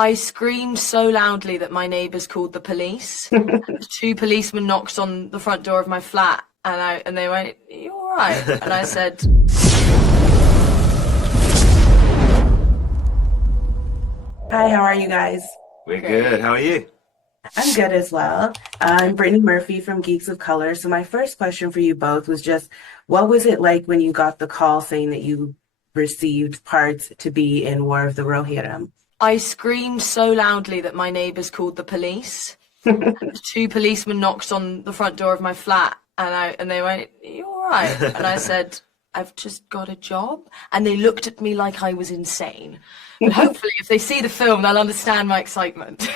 I screamed so loudly that my neighbours called the police. Two policemen knocked on the front door of my flat, and they went, "Are you all right?" And I said, Hi, how are you guys? We're good. How are you? I'm good as well. I'm Brittany Murphy from Geeks of Color. So my first question for you both was just, what was it like when you got the call saying that you received parts to be in War of the Rohirrim? I screamed so loudly that my neighbours called the police. Two policemen knocked on the front door of my flat, and they went, "Are you all right?" And I said, "I've just got a job." And they looked at me like I was insane. But hopefully, if they see the film, they'll understand my excitement.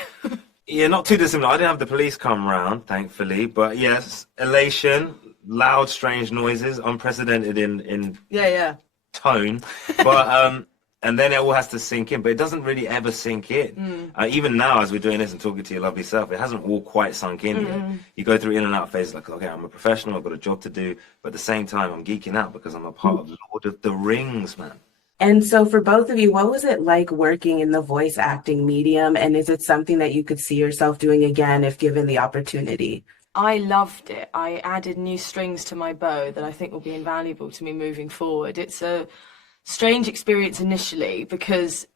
Yeah, not too dissimilar. I didn't have the police come round, thankfully, but yes, elation, loud, strange noises, unprecedented in Yeah. tone. But and then it all has to sink in, but it doesn't really ever sink in. Even now, as we're doing this and talking to your lovely self, it hasn't all quite sunk in yet. You go through in and out phases like, okay, I'm a professional, I've got a job to do, but at the same time, I'm geeking out because I'm a part of Lord of the Rings, man. And so for both of you, what was it like working in the voice acting medium? And is it something that you could see yourself doing again if given the opportunity? I loved it. I added new strings to my bow that I think will be invaluable to me moving forward. It's a strange experience initially because,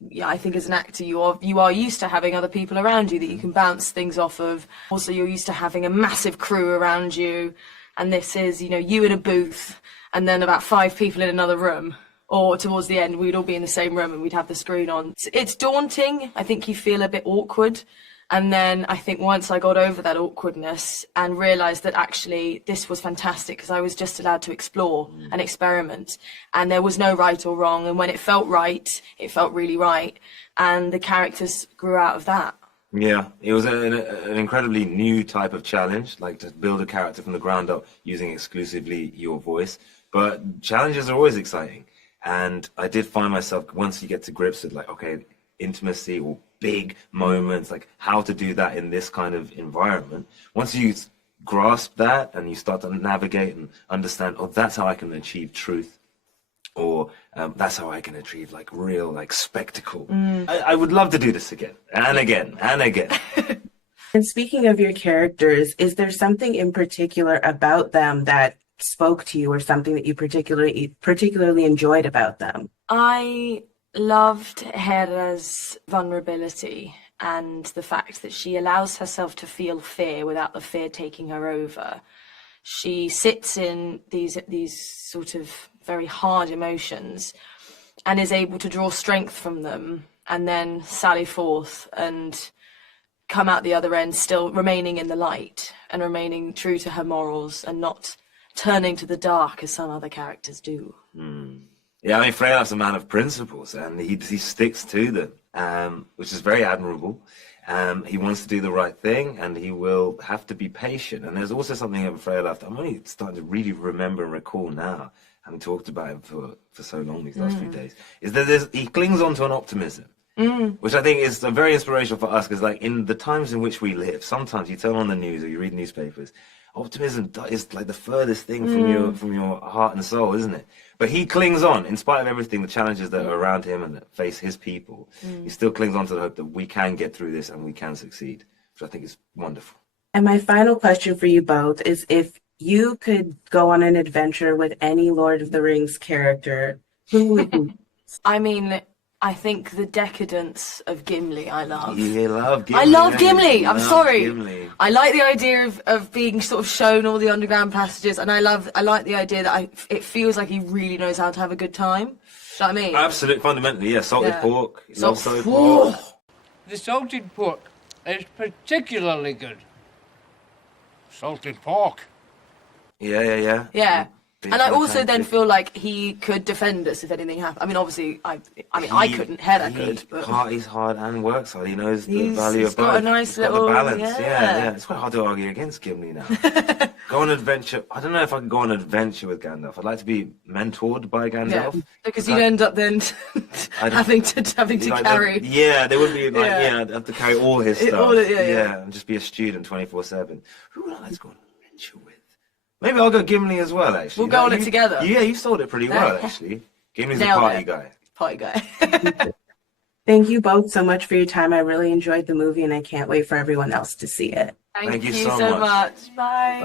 yeah, I think as an actor you are used to having other people around you that you can bounce things off of. Also, you're used to having a massive crew around you, and this is, you in a booth and then about 5 people in another room. Or towards the end, we'd all be in the same room and we'd have the screen on. It's daunting. I think you feel a bit awkward. And then I think once I got over that awkwardness and realised that actually this was fantastic because I was just allowed to explore and experiment. And there was no right or wrong. And when it felt right, it felt really right. And the characters grew out of that. Yeah, it was an incredibly new type of challenge, like to build a character from the ground up using exclusively your voice. But challenges are always exciting. And I did find myself, once you get to grips with like, okay, intimacy or big moments, like how to do that in this kind of environment. Once you grasp that and you start to navigate and understand, oh, that's how I can achieve truth, or that's how I can achieve like real like spectacle. I would love to do this again and again and again. And speaking of your characters, is there something in particular about them that spoke to you or something that you particularly enjoyed about them? I loved Hera's vulnerability and the fact that she allows herself to feel fear without the fear taking her over. She sits in these sort of very hard emotions and is able to draw strength from them and then sally forth and come out the other end still remaining in the light and remaining true to her morals and not turning to the dark as some other characters do. Yeah, I mean, Freylaf's a man of principles, and he sticks to them, which is very admirable. He wants to do the right thing, and he will have to be patient. And there's also something about Freylaf that I'm only starting to really remember and recall now, having talked about him for so long these last few days, is that he clings on to an optimism. Which I think is very inspirational for us, because like in the times in which we live, sometimes you turn on the news or you read newspapers, optimism is like the furthest thing from your heart and soul, isn't it? But he clings on, in spite of everything, the challenges that are around him and that face his people. He still clings on to the hope that we can get through this and we can succeed, which I think is wonderful. And my final question for you both is, if you could go on an adventure with any Lord of the Rings character, who would you? I mean, I think the decadence of Gimli I love. You love Gimli. I love Gimli. I'm love sorry. Gimli. I like the idea of being sort of shown all the underground passages, and I like the idea that it feels like he really knows how to have a good time. Do you know what I mean? Absolutely, fundamentally, yeah. Salted pork. He loves salted Whoa. pork. The salted pork is particularly good. Salted pork. Yeah. Yeah. Big And I also fantastic. then feel like he could defend us if anything happened. I mean, obviously, I couldn't. Hera could. But Parties hard and works hard. He knows the He's- value he's of got both. a nice He's got little- the balance. yeah. Yeah. It's quite hard to argue against Gimli now. Go on an adventure. I don't know if I could go on an adventure with Gandalf. I'd like to be mentored by Gandalf. because you'd end up then I'd- having to Like, carry. Yeah, there would be like Yeah. I'd have to carry all his It- stuff. all it- yeah. and just be a student 24/7. Who would I like to go on an adventure with? Maybe I'll go Gimli as well. Actually, We'll go on it you- together. Yeah, you sold it pretty well. Actually, Gimli's a Nailed party it. guy. Party guy. Thank you both so much for your time. I really enjoyed the movie and I can't wait for everyone else to see it. Thank you you so so much. much. Bye.